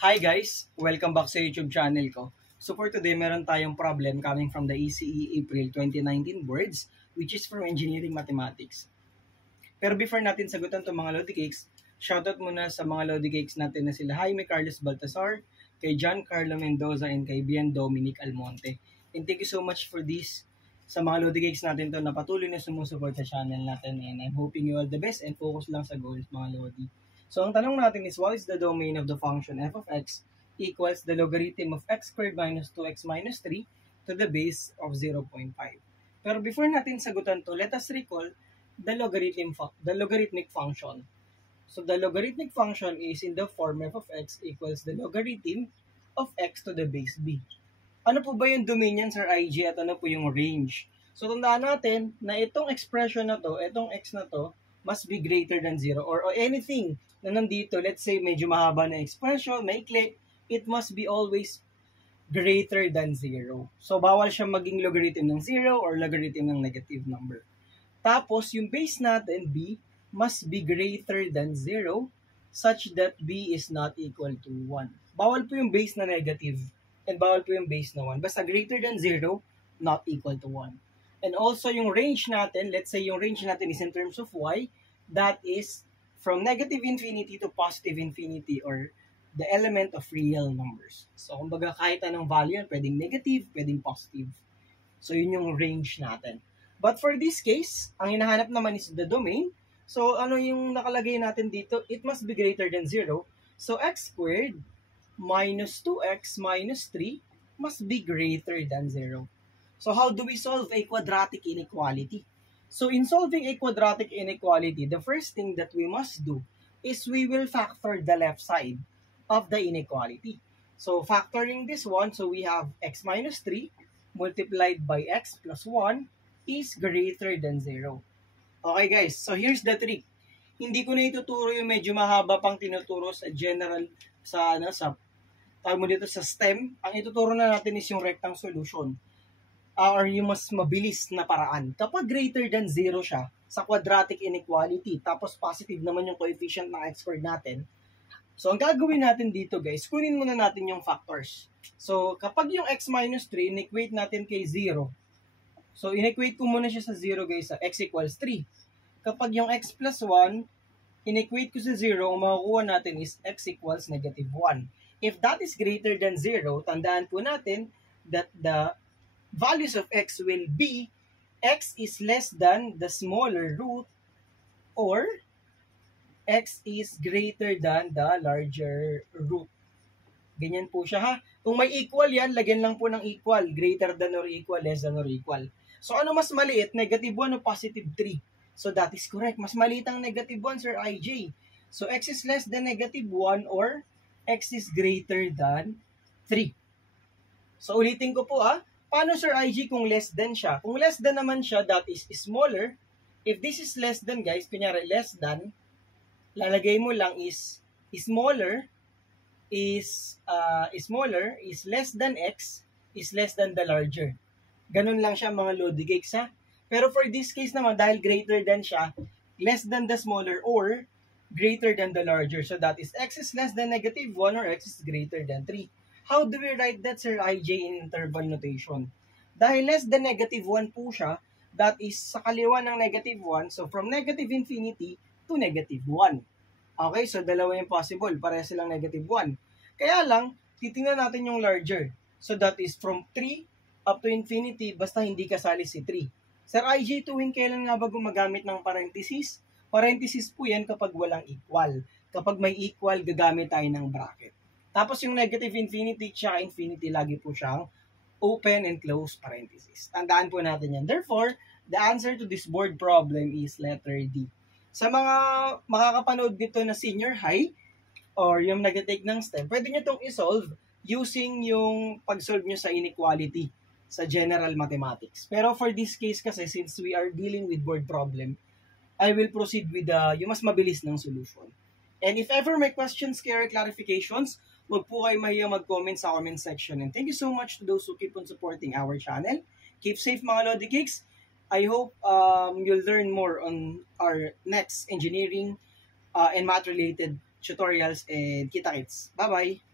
Hi guys! Welcome back sa YouTube channel ko. So for today, meron tayong problem coming from the ECE April 2019 boards, which is from Engineering Mathematics. Pero before natin sagutan itong mga Lodi Cakes, shoutout muna sa mga Lodi Cakes natin na sila Jaime Carlos Baltasar, kay John Carlo Mendoza, and kay Bien Dominic Almonte. And thank you so much for this sa mga Lodi Cakes natin to na patuloy na sumusuport sa channel natin, and I'm hoping you all the best and focus lang sa goals mga Lodi. So, ang tanong natin is, what is the domain of the function f of x equals the logarithm of x squared minus 2x minus 3 to the base of 0.5? Pero before natin sagutan to, let us recall the logarithmic function. So, the logarithmic function is in the form f of x equals the logarithm of x to the base b. Ano po ba yung domain yan, Sir IG, at ano po yung range? So, tandaan natin na itong expression na to, itong x na to, must be greater than 0 or anything na nandito, let's say medyo mahaba na expression, maikli, it must be always greater than 0. So, bawal siya maging logarithm ng 0 or logarithm ng negative number. Tapos, yung base natin, b, must be greater than 0 such that b is not equal to 1. Bawal po yung base na negative and bawal po yung base na 1. Basta greater than 0, not equal to 1. And also, yung range natin, let's say yung range natin is in terms of y, that is from negative infinity to positive infinity, or the element of real numbers. So, kumbaga kahit anong value, pwedeng negative, pwedeng positive. So, yun yung range natin. But for this case, ang hinahanap naman is the domain. So, ano yung nakalagay natin dito? It must be greater than 0. So, x squared minus 2x minus 3 must be greater than 0. So, how do we solve a quadratic inequality? So, in solving a quadratic inequality, the first thing that we must do is we will factor the left side of the inequality. So, factoring this one, so we have x minus 3 multiplied by x plus 1 is greater than 0. Okay guys, so here's the trick. Hindi ko na ituturo yung medyo mahaba pang tinuturo sa general, sa STEM. Ang ituturo na natin is yung rectang solution. Or yung mas mabilis na paraan. Kapag greater than 0 siya sa quadratic inequality, tapos positive naman yung coefficient ng x squared natin, so ang gagawin natin dito guys, kunin muna natin yung factors. So kapag yung x minus 3, in-equate natin kay 0. So in-equate ko muna siya sa 0 guys, sa x equals 3. Kapag yung x plus 1, in-equate ko sa 0, ang makukuha natin is x equals negative 1. If that is greater than 0, tandaan po natin that the values of x will be x is less than the smaller root or x is greater than the larger root. Ganyan po siya ha. Kung may equal yan, lagyan lang po ng equal. Greater than or equal, less than or equal. So ano mas maliit? Negative 1 o positive 3? So that is correct. Mas maliit ang negative 1, Sir IJ. So x is less than negative 1 or x is greater than 3. So ulitin ko po ha. Paano, Sir IG, kung less than siya? Kung less than naman siya, that is smaller. If this is less than, guys, kunyari less than, lalagay mo lang is smaller is less than x is less than the larger. Ganun lang siya mga Lodi Cakes ha. Pero for this case naman, dahil greater than siya, less than the smaller or greater than the larger. So that is x is less than negative 1 or x is greater than 3. How do we write that, Sir IJ, in interval notation? Dahil less than negative 1 po siya, that is sa kaliwa ng negative 1, so from negative infinity to negative 1. Okay, so dalawa yung possible, pareha silang negative 1. Kaya lang, titingnan natin yung larger. So that is from 3 up to infinity, basta hindi kasali si 3. Sir IJ, tuwing kailan nga ba gumagamit ng parenthesis? Parenthesis po yan kapag walang equal. Kapag may equal, gagamit tayo ng bracket. Tapos yung negative infinity tsaka infinity, lagi po siyang open and close parenthesis. Tandaan po natin yan. Therefore, the answer to this board problem is letter D. Sa mga makakapanood dito na senior high or yung nag-take ng STEM, pwede nyo itong isolve using yung pag-solve nyo sa inequality sa general mathematics. Pero for this case kasi, since we are dealing with board problem, I will proceed with yung mas mabilis ng solution. And if ever may questions, clarifications, huwag po kayo mahiya mag-comment sa comment section. And thank you so much to those who keep on supporting our channel. Keep safe mga Lodi Cakes. I hope you'll learn more on our next engineering and math-related tutorials, and kita-kits. Bye-bye!